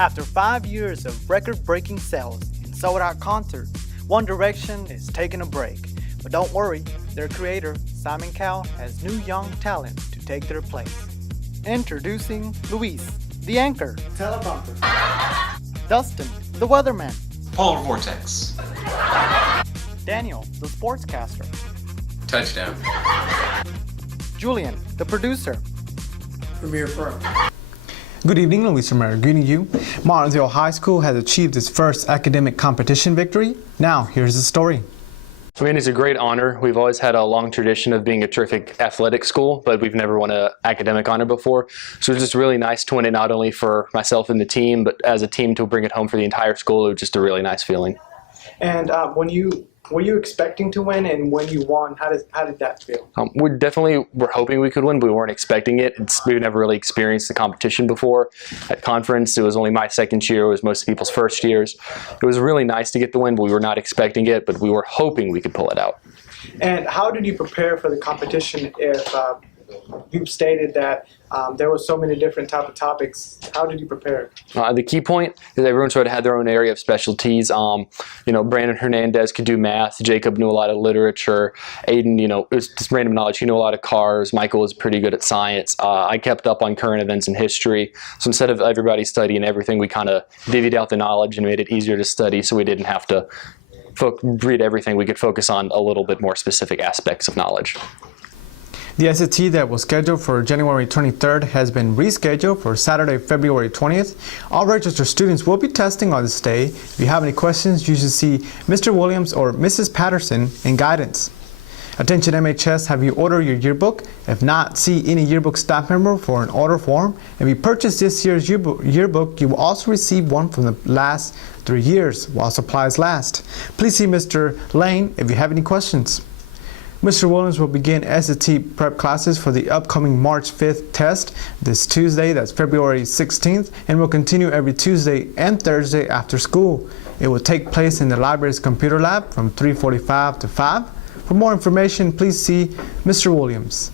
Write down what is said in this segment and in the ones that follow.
After 5 years of record-breaking sales and sold-out concerts, One Direction is taking a break. But don't worry, their creator, Simon Cowell, has new young talent to take their place. Introducing Luis, the anchor, teleprompter. Dustin, the weatherman. Polar vortex. Daniel, the sportscaster. Touchdown. Julian, the producer. Premiere Pro. Good evening, Luis Romero greeting you. Martinsville High School has achieved its first academic competition victory. Now, here's the story. I mean, it's a great honor. We've always had a long tradition of being a terrific athletic school, but we've never won an academic honor before. So it's just really nice to win it, not only for myself and the team, but as a team to bring it home for the entire school. It was just a really nice feeling. And were you expecting to win, and when you won, how did that feel? We definitely were hoping we could win, but we weren't expecting it. We've never really experienced the competition before at conference. It was only my second year. It was most people's first years. It was really nice to get the win, but we were not expecting it, but we were hoping we could pull it out. And how did you prepare for the competition if you've stated that there were so many different type of topics? How did you prepare? The key point is everyone sort of had their own area of specialties. Brandon Hernandez could do math. Jacob knew a lot of literature. Aiden, it was just random knowledge. He knew a lot of cars. Michael was pretty good at science. I kept up on current events and history. So instead of everybody studying everything, we kind of divvied out the knowledge and made it easier to study so we didn't have to read everything. We could focus on a little bit more specific aspects of knowledge. The SAT that was scheduled for January 23rd has been rescheduled for Saturday, February 20th. All registered students will be testing on this day. If you have any questions, you should see Mr. Williams or Mrs. Patterson in guidance. Attention MHS, have you ordered your yearbook? If not, see any yearbook staff member for an order form. If you purchase this year's yearbook, you will also receive one from the last 3 years while supplies last. Please see Mr. Lane if you have any questions. Mr. Williams will begin SAT prep classes for the upcoming March 5th test this Tuesday, that's February 16th, and will continue every Tuesday and Thursday after school. It will take place in the library's computer lab from 3:45 to 5. For more information, please see Mr. Williams.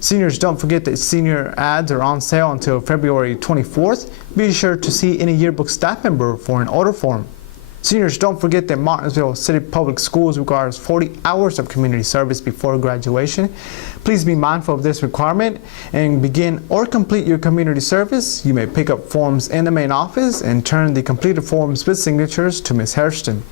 Seniors, don't forget that senior ads are on sale until February 24th. Be sure to see any yearbook staff member for an order form. Seniors, don't forget that Martinsville City Public Schools requires 40 hours of community service before graduation. Please be mindful of this requirement and begin or complete your community service. You may pick up forms in the main office and turn the completed forms with signatures to Ms. Hairston.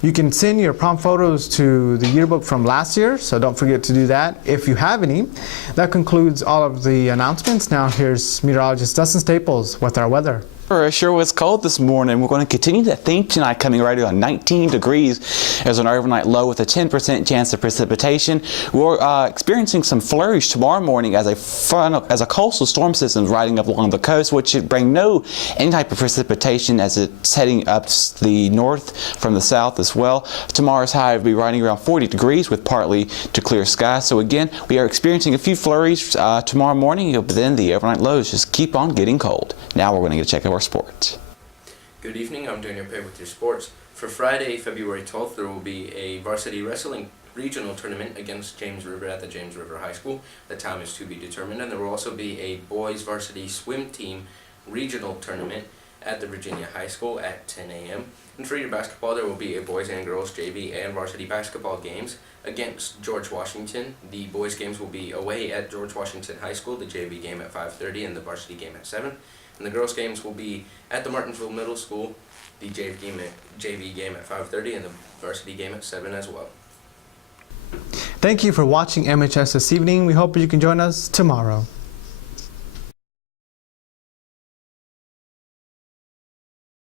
You can send your prom photos to the yearbook from last year, so don't forget to do that if you have any. That concludes all of the announcements. Now here's meteorologist Dustin Staples with our weather. It sure was cold this morning. We're going to continue that theme tonight, coming right around 19 degrees as an overnight low with a 10% chance of precipitation. We're experiencing some flurries tomorrow morning as a coastal storm system is riding up along the coast, which should bring any type of precipitation as it's heading up to the north from the south as well. Tomorrow's high will be riding around 40 degrees with partly to clear skies. So again, we are experiencing a few flurries tomorrow morning, but then the overnight lows just keep on getting cold. Now we're going to get a check of our sports. Good evening, I'm Daniel Peay with your sports. For Friday, February 12th, there will be a varsity wrestling regional tournament against James River at the James River High School. The time is to be determined, and there will also be a boys varsity swim team regional tournament at the Virginia High School at 10 a.m. And for your basketball, there will be a boys and girls JV and varsity basketball games against George Washington. The boys games will be away at George Washington High School, the JV game at 5:30 and the varsity game at 7. And the girls' games will be at the Martinsville Middle School, the JV game at 5:30 and the varsity game at 7 as well. Thank you for watching MHS This Evening. We hope you can join us tomorrow.